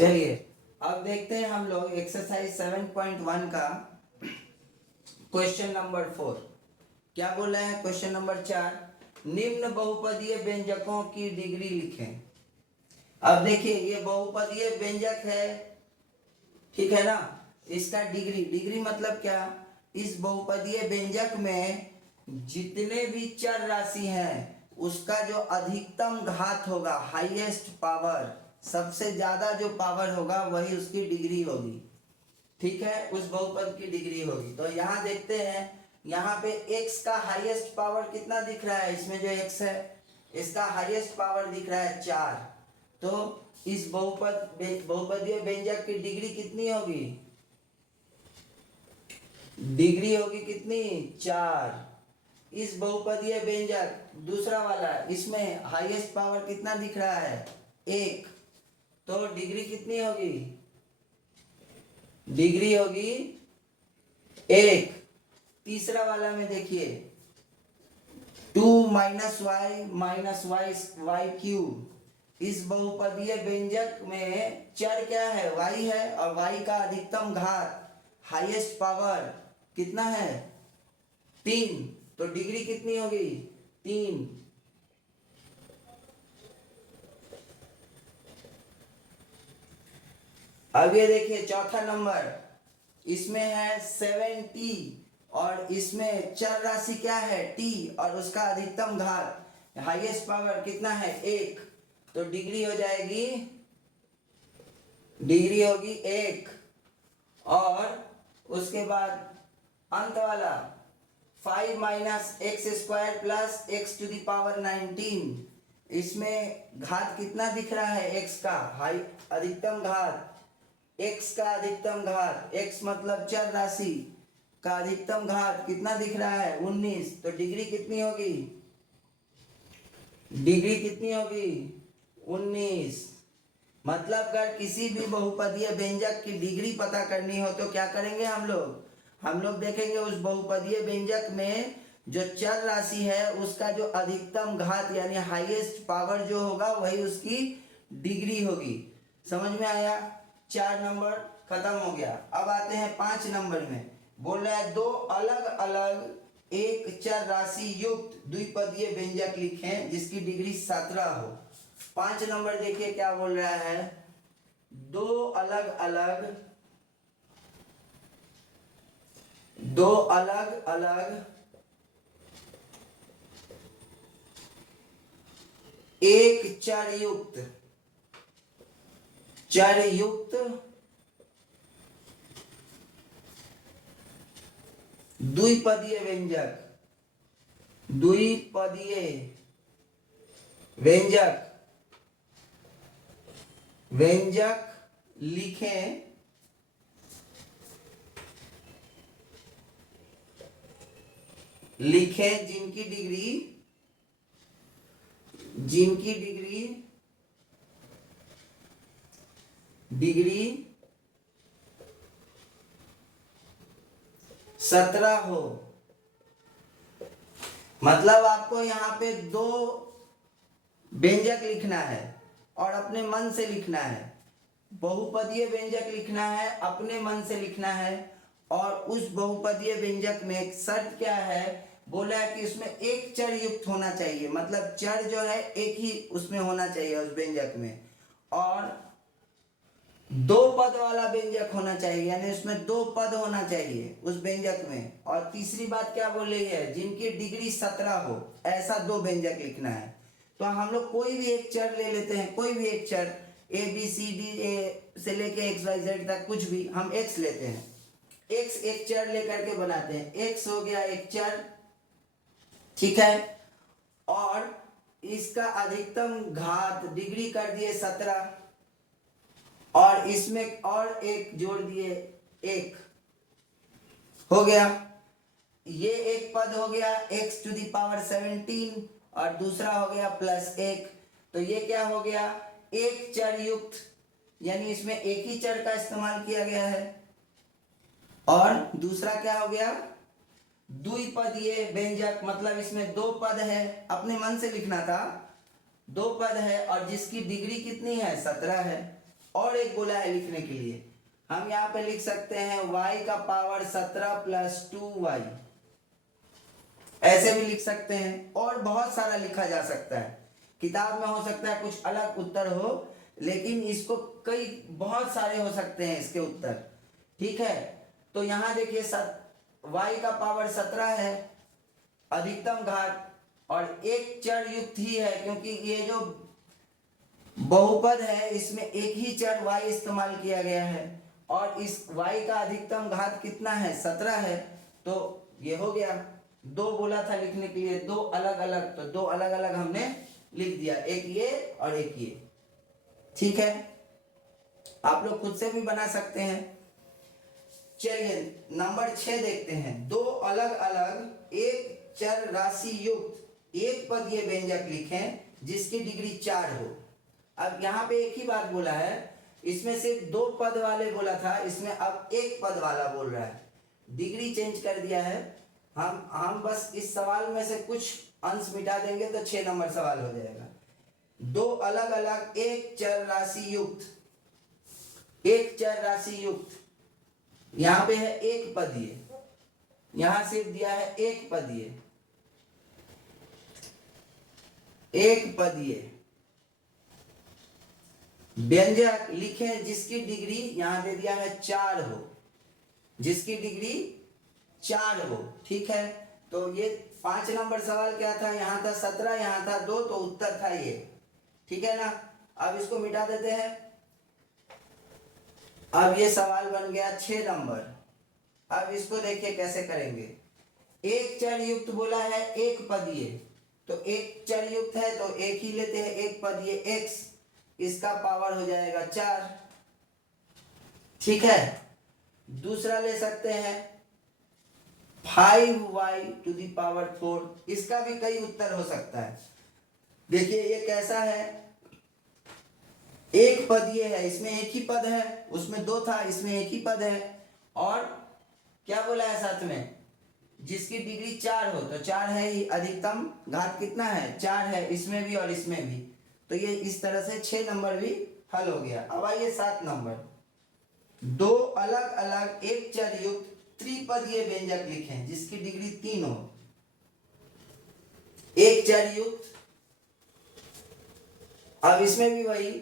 चलिए अब देखते हैं हम लोग एक्सरसाइज 7.1 का क्वेश्चन नंबर 4। क्या बोल रहा है क्वेश्चन नंबर 4, निम्न बहुपदीय व्यंजकों की डिग्री लिखें। अब देखिए ये बहुपदीय व्यंजक है, ठीक है ना। इसका डिग्री मतलब क्या, इस बहुपदीय व्यंजक में जितने भी चर राशि हैं उसका जो अधिकतम घात होगा, हाईएस्ट पावर, सबसे ज्यादा जो पावर होगा वही उसकी डिग्री होगी, ठीक है, उस बहुपद की डिग्री होगी। तो यहाँ देखते हैं, यहाँ पे x का हाईएस्ट पावर कितना दिख रहा है, इसमें जो x है इसका हाईएस्ट पावर दिख रहा है 4। तो इस बहुपदीय व्यंजक की डिग्री कितनी होगी, डिग्री होगी कितनी 4। इस बहुपदीय व्यंजक दूसरा वाला, इसमें हाईएस्ट पावर कितना दिख रहा है 1, तो डिग्री कितनी होगी, डिग्री होगी 1। तीसरा वाला में देखिए 2 - y क्यूब, इस बहुपदीय व्यंजक में चर क्या है, y है, और y का अधिकतम घात, हाईएस्ट पावर कितना है 3, तो डिग्री कितनी होगी 3। अब ये देखिए चौथा नंबर, इसमें है 7t और इसमें चर राशि क्या है t और उसका अधिकतम घात, हाईएस्ट पावर कितना है 1, तो डिग्री हो जाएगी, डिग्री होगी 1। और उसके बाद अंत वाला 5 - x² प्लस x⁻19, इसमें घात कितना दिख रहा है x का, हाई अधिकतम घात, x का अधिकतम घात, x मतलब चर राशि का अधिकतम घात कितना दिख रहा है 19, तो डिग्री कितनी होगी, डिग्री कितनी होगी 19। मतलब अगर किसी भी बहुपदीय व्यंजक की डिग्री पता करनी हो तो क्या करेंगे हम लोग देखेंगे उस बहुपदीय व्यंजक में जो चर राशि है उसका जो अधिकतम घात यानी हाईएस्ट पावर जो होगा वही उसकी डिग्री होगी। समझ में आया, 4 नंबर खत्म हो गया। अब आते हैं 5 नंबर में, बोल रहा है दो अलग अलग एक चर राशि युक्त द्विपदीय व्यंजक लिखें जिसकी डिग्री 17 हो। 5 नंबर देखिए क्या बोल रहा है, दो अलग अलग एक चर युक्त द्विपदीय व्यंजक लिखें जिनकी डिग्री 17 हो। मतलब आपको यहाँ पे 2 व्यंजक लिखना है और अपने मन से लिखना है, बहुपदीय व्यंजक लिखना है, अपने मन से लिखना है। और उस बहुपदीय व्यंजक में एक शर्त क्या है, बोला है कि उसमें एक चर युक्त होना चाहिए, मतलब चर जो है एक ही उसमें होना चाहिए उस व्यंजक में, और 2 पद वाला व्यंजक होना चाहिए, यानी उसमें 2 पद होना चाहिए उस व्यंजक में। और तीसरी बात क्या बोल रही है, जिनकी डिग्री 17 हो, ऐसा 2 व्यंजक लिखना है। तो हम लोग कोई भी एक चर ले लेते हैं, कोई भी एक चर ABCD से लेके XYZ तक कुछ भी, हम x लेते हैं, x एक चर लेकर के बनाते हैं, x हो गया एक चर, ठीक है, और इसका अधिकतम घात डिग्री कर दिए 17 और इसमें और एक जोड़ दिए 1, हो गया। ये एक पद हो गया x⁻17 और दूसरा हो गया +1, तो ये क्या हो गया, एक चर युक्त, यानी इसमें एक ही चर का इस्तेमाल किया गया है। और दूसरा क्या हो गया, द्विपदीय व्यंजक, मतलब इसमें 2 पद है, अपने मन से लिखना था, 2 पद है और जिसकी डिग्री कितनी है 17 है। और एक बोला है लिखने के लिए, हम यहाँ पे लिख सकते हैं y का पावर 17 प्लस 2y, ऐसे भी लिख सकते हैं और बहुत सारा लिखा जा सकता है। किताब में हो सकता है कुछ अलग उत्तर हो, लेकिन इसको कई बहुत सारे हो सकते हैं इसके उत्तर। ठीक है, तो यहाँ देखिए y का पावर 17 है अधिकतम घात, और एक चर युक्त ही है क्योंकि ये जो बहुपद है इसमें एक ही चर y इस्तेमाल किया गया है, और इस y का अधिकतम घात कितना है 17 है, तो ये हो गया। दो बोला था लिखने के लिए, दो अलग अलग, तो दो अलग अलग हमने लिख दिया, एक ये और एक ये। ठीक है, आप लोग खुद से भी बना सकते हैं। चलिए नंबर 6 देखते हैं। दो अलग अलग एक चर राशि युक्त एक पदीय व्यंजक लिखें जिसकी डिग्री 4 हो। अब यहाँ पे एक ही बात बोला है, इसमें सिर्फ दो पद वाले बोला था, इसमें अब एक पद वाला बोल रहा है, डिग्री चेंज कर दिया है। हम बस इस सवाल में से कुछ अंश मिटा देंगे तो 6 नंबर सवाल हो जाएगा। दो अलग अलग एक चर राशि युक्त, एक चर राशि युक्त, यहाँ पे है एक पदीय, यहां सिर्फ दिया है एक पदीय, एक पदीय व्यंजक लिखें जिसकी डिग्री यहां दे दिया है 4 हो, जिसकी डिग्री 4 हो। ठीक है, तो ये 5 नंबर सवाल क्या था, यहाँ था 17, यहाँ था 2, तो उत्तर था ये। ठीक है ना, अब इसको मिटा देते हैं। अब ये सवाल बन गया 6 नंबर। अब इसको देखिए कैसे करेंगे। एक चर युक्त बोला है एक पदीय, तो एक चर युक्त है तो एक ही लेते हैं, एक पदीय x, इसका पावर हो जाएगा 4। ठीक है, दूसरा ले सकते हैं 5y टू दी पावर 4, इसका भी कई उत्तर हो सकता है। देखिए ये कैसा है, एक पदीय है, इसमें एक ही पद है, उसमें 2 था, इसमें एक ही पद है, और क्या बोला है साथ में, जिसकी डिग्री 4 हो, तो 4 है ही, अधिकतम घात कितना है 4 है, इसमें भी और इसमें भी। तो ये इस तरह से 6 नंबर भी हल हो गया। अब आइए 7 नंबर। दो अलग अलग एक चर युक्त त्रिपदीय व्यंजक लिखें जिसकी डिग्री 3 हो। एक चर युक्त, अब इसमें भी वही,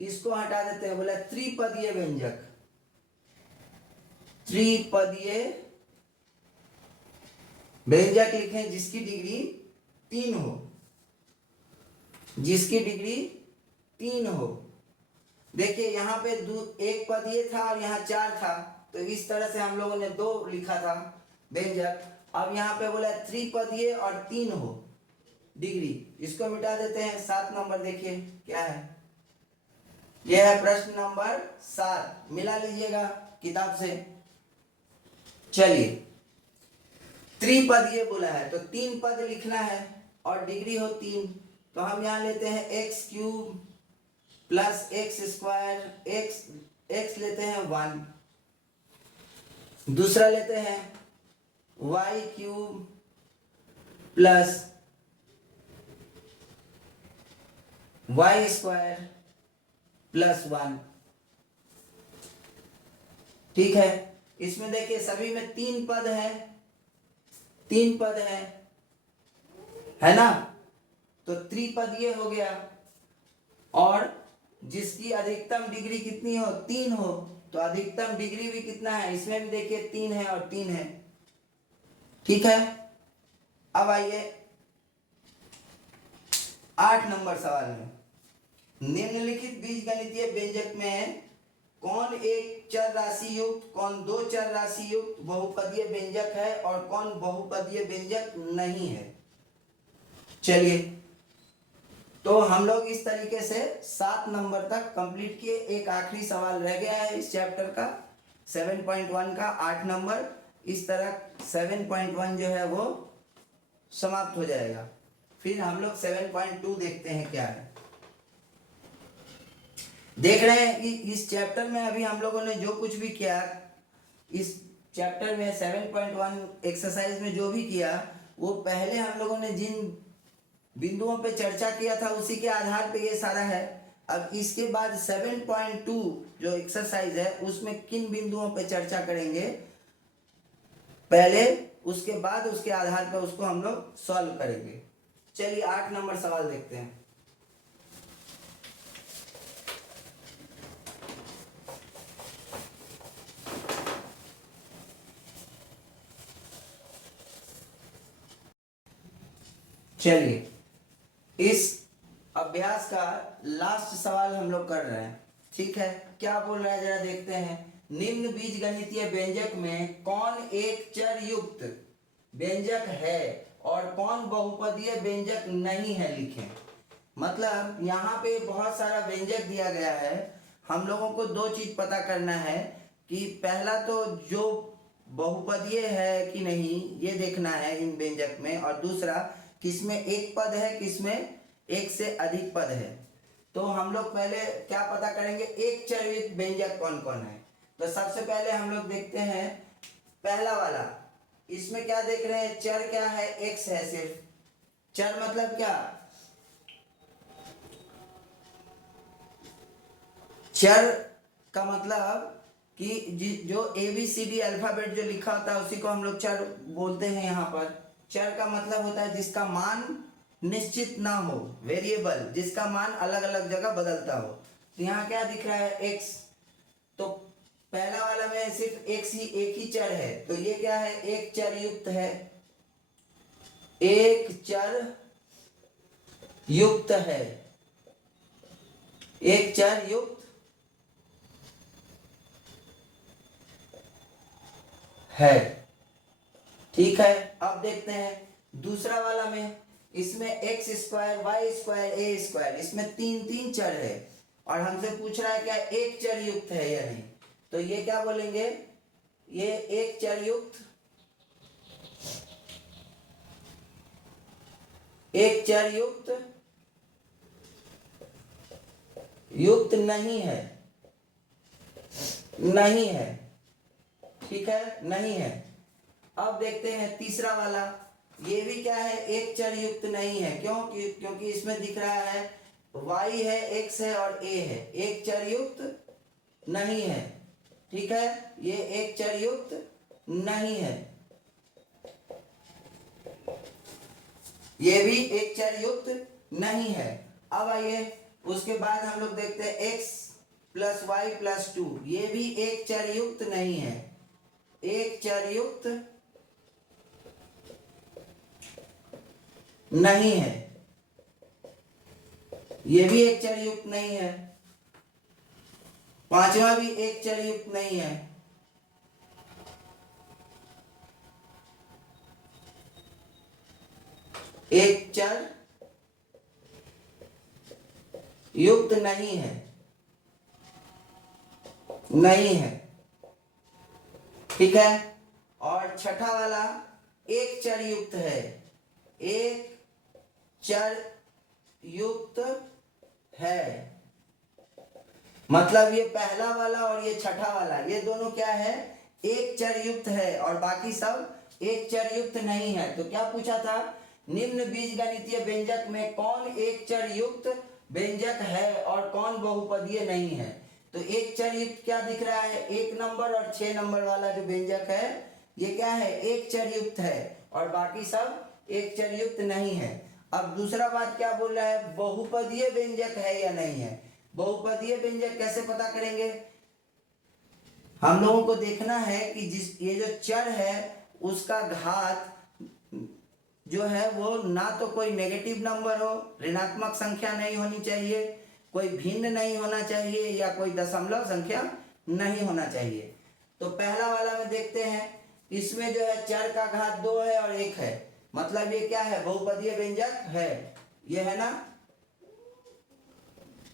इसको हटा देते हैं, बोला त्रिपदीय व्यंजक, त्रिपदीय व्यंजक लिखें जिसकी डिग्री 3 हो, जिसकी डिग्री 3 हो। देखिए यहाँ पे एक पदीय था और यहाँ 4 था, तो इस तरह से हम लोगों ने 2 लिखा था व्यंजक। अब यहाँ पे बोला त्रिपदीय और 3 हो डिग्री, इसको मिटा देते हैं। 7 नंबर देखिए क्या है, यह है प्रश्न नंबर 7, मिला लीजिएगा किताब से। चलिए त्रिपदीय बोला है तो 3 पद लिखना है और डिग्री हो 3, तो हम यहाँ लेते हैं x cube plus x square, x लेते हैं 1, दूसरा लेते हैं y cube plus y square plus 1। ठीक है, इसमें देखिए सभी में 3 पद है, 3 पद है ना, तो त्रिपदीय हो गया, और जिसकी अधिकतम डिग्री कितनी हो 3 हो, तो अधिकतम डिग्री भी कितना है, इसमें भी देखिए 3 है और 3 है। ठीक है, अब आइए 8 नंबर सवाल में, निम्नलिखित बीजगणितीय व्यंजक में कौन एक चर राशि युक्त, कौन 2 चर राशि युक्त बहुपदीय व्यंजक है और कौन बहुपदीय व्यंजक नहीं है। चलिए तो हम लोग इस तरीके से 7 नंबर तक कंप्लीट किए। एक आखिरी सवाल रह गया है इस चैप्टर का 7.1 का 8 नंबर, इस तरह 7.1 जो है वो समाप्त हो जाएगा। फिर हम लोग 7.2 देखते हैं क्या है। देख रहे हैं कि इस चैप्टर में अभी हम लोगों ने जो कुछ भी किया, इस चैप्टर में 7.1 एक्सरसाइज में जो भी किया, वो पहले हम लोगों ने जिन बिंदुओं पे चर्चा किया था उसी के आधार पे ये सारा है। अब इसके बाद 7.2 जो एक्सरसाइज है उसमें किन बिंदुओं पे चर्चा करेंगे पहले, उसके बाद उसके आधार पर उसको हम लोग सॉल्व करेंगे। चलिए 8 नंबर सवाल देखते हैं। चलिए इस अभ्यास का लास्ट सवाल हम लोग कर रहे हैं, ठीक है। क्या बोल रहा है जरा देखते हैं। निम्न बीज गणितीय व्यंजक में कौन एक चर युक्त व्यंजक है और कौन बहुपदीय व्यंजक नहीं है, लिखें। मतलब यहाँ पे बहुत सारा व्यंजक दिया गया है, हम लोगों को दो चीज पता करना है कि पहला तो जो बहुपदीय है कि नहीं ये देखना है इन व्यंजक में, और दूसरा किसमें एक पद है किसमें एक से अधिक पद है। तो हम लोग पहले क्या पता करेंगे, एक चर युक्त व्यंजक कौन कौन है। तो सबसे पहले हम लोग देखते हैं पहला वाला, इसमें क्या देख रहे हैं, चर क्या है, एक्स है सिर्फ। चर मतलब क्या, चर का मतलब कि जो ABCD अल्फाबेट जो लिखा होता है उसी को हम लोग चर बोलते हैं। यहाँ पर चर का मतलब होता है जिसका मान निश्चित ना हो, वेरिएबल, जिसका मान अलग अलग जगह बदलता हो। तो यहाँ क्या दिख रहा है, एक्स। तो पहला वाला में सिर्फ एक्स ही, एक ही चर है, तो ये क्या है, एक चर युक्त है, एक चर युक्त है, एक चर युक्त है, ठीक है। अब देखते हैं दूसरा वाला में, इसमें एक्स स्क्वायर वाई स्क्वायर ए स्क्वायर, इसमें तीन तीन चर है और हमसे पूछ रहा है क्या एक चर युक्त है या नहीं। तो ये क्या बोलेंगे, ये एक चर युक्त, एक चर युक्त युक्त नहीं है, नहीं है, ठीक है, नहीं है। अब देखते हैं तीसरा वाला, ये भी क्या है, एक चर युक्त नहीं है। क्यों, क्योंकि इसमें दिख रहा है y है, x है और a है, एक चर युक्त नहीं है, ठीक है, ये एक चर युक्त नहीं है, ये भी एक चर युक्त नहीं है। अब आइए उसके बाद हम लोग देखते हैं x प्लस वाई प्लस 2, ये भी एक चर युक्त नहीं है, एक चर युक्त नहीं है, ये भी एक चर युक्त नहीं है। पांचवा भी एक चर युक्त नहीं है, एक चर युक्त नहीं है, नहीं है, ठीक है। और छठा वाला एक चर युक्त है, एक चर युक्त है, मतलब ये पहला वाला और ये छठा वाला, ये दोनों क्या है, एक चर युक्त है और बाकी सब एक चर युक्त नहीं है। तो क्या पूछा था, निम्न बीजगणितीय व्यंजक में कौन एक चर युक्त व्यंजक है और कौन बहुपदीय नहीं है। तो एक चर युक्त क्या दिख रहा है, 1 नंबर और 6 नंबर वाला जो व्यंजक है ये क्या है, एक चर युक्त है और बाकी सब एक चर युक्त नहीं है। अब दूसरा बात क्या बोल रहा है, बहुपदीय व्यंजक है या नहीं है। बहुपदीय व्यंजक कैसे पता करेंगे, हम लोगों को देखना है कि जिस ये जो चर है उसका घात जो है वो ना तो कोई नेगेटिव नंबर हो, ऋणात्मक संख्या नहीं होनी चाहिए, कोई भिन्न नहीं होना चाहिए या कोई दशमलव संख्या नहीं होना चाहिए। तो पहला वाला में देखते हैं, इसमें जो है चर का घात 2 है और 1 है, मतलब ये क्या है, बहुपदीय व्यंजक है, ये है ना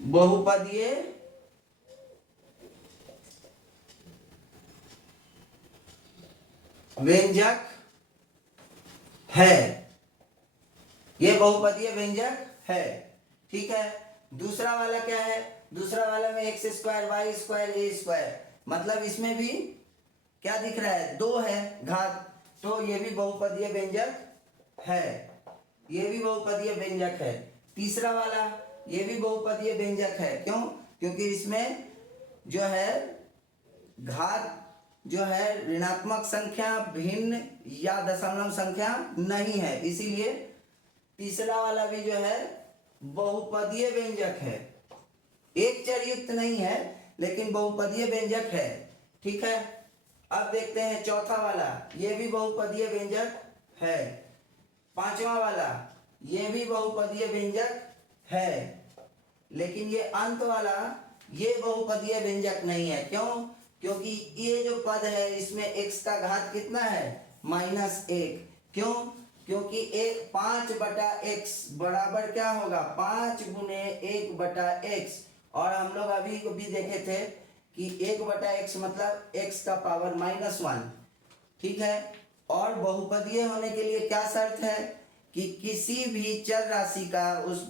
बहुपदीय व्यंजक है, ये बहुपदीय व्यंजक है, ठीक है। दूसरा वाला क्या है, दूसरा वाला में एक्स स्क्वायर वाई स्क्वायर ए स्क्वायर, मतलब इसमें भी क्या दिख रहा है, 2 है घात, तो ये भी बहुपदीय व्यंजक है, ये भी बहुपदीय व्यंजक है। तीसरा वाला ये भी बहुपदीय व्यंजक है। क्यों? क्योंकि इसमें जो है घात जो है ऋणात्मक संख्या, भिन्न या दशमलव संख्या नहीं है, इसीलिए तीसरा वाला भी जो है बहुपदीय व्यंजक है। एक चर युक्त नहीं है लेकिन बहुपदीय व्यंजक है। ठीक है, अब देखते हैं चौथा वाला, ये भी बहुपदीय व्यंजक है। पांचवा वाला, ये भी बहुपदीय व्यंजक है, लेकिन ये अंत वाला ये बहुपदीय व्यंजक नहीं है। क्यों? क्योंकि ये जो पद है इसमें x का घात कितना है? -1। क्यों? क्योंकि 5/x बराबर क्या होगा? 5 गुने 1/x। और हम लोग अभी भी देखे थे कि 1/x मतलब x का पावर -1। ठीक है, और बहुपदीय होने के लिए क्या शर्त है? कि किसी भी चर राशि का, उस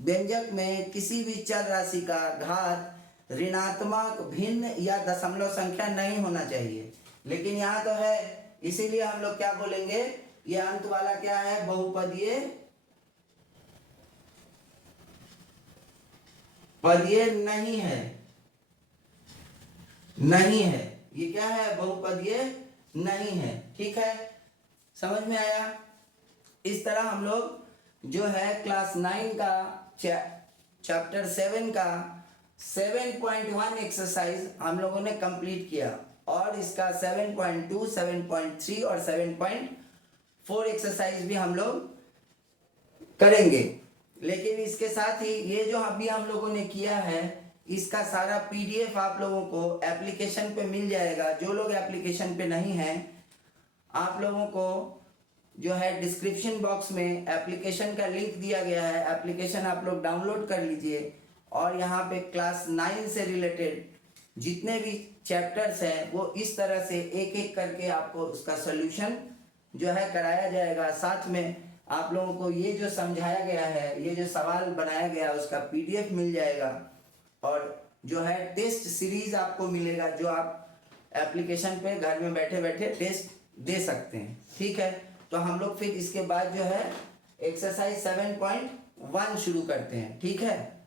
व्यंजक में किसी भी चर राशि का घात ऋणात्मक, भिन्न या दशमलव संख्या नहीं होना चाहिए। लेकिन यहाँ तो है, इसीलिए हम लोग क्या बोलेंगे? ये अंत वाला क्या है? बहुपदीय पदीय नहीं है, नहीं है। ये क्या है? बहुपदीय नहीं है। ठीक है, समझ में आया? इस तरह हम लोग जो है क्लास 9 का चैप्टर 7 का 7.1 एक्सरसाइज हम लोगों ने कंप्लीट किया, और इसका 7.2, 7.3 और 7.4 एक्सरसाइज भी हम लोग करेंगे। लेकिन इसके साथ ही ये जो अभी हम लोगों ने किया है, इसका सारा पीडीएफ आप लोगों को एप्लीकेशन पे मिल जाएगा। जो लोग एप्लीकेशन पे नहीं हैं, आप लोगों को जो है डिस्क्रिप्शन बॉक्स में एप्लीकेशन का लिंक दिया गया है, एप्लीकेशन आप लोग डाउनलोड कर लीजिए। और यहाँ पे क्लास 9 से रिलेटेड जितने भी चैप्टर्स हैं वो इस तरह से एक एक करके आपको उसका सॉल्यूशन जो है कराया जाएगा। साथ में आप लोगों को ये जो समझाया गया है, ये जो सवाल बनाया गया है, उसका पीडीएफ मिल जाएगा। और जो है टेस्ट सीरीज आपको मिलेगा, जो आप एप्लीकेशन पे घर में बैठे बैठे टेस्ट दे सकते हैं। ठीक है, तो हम लोग फिर इसके बाद जो है एक्सरसाइज 7.1 शुरू करते हैं। ठीक है।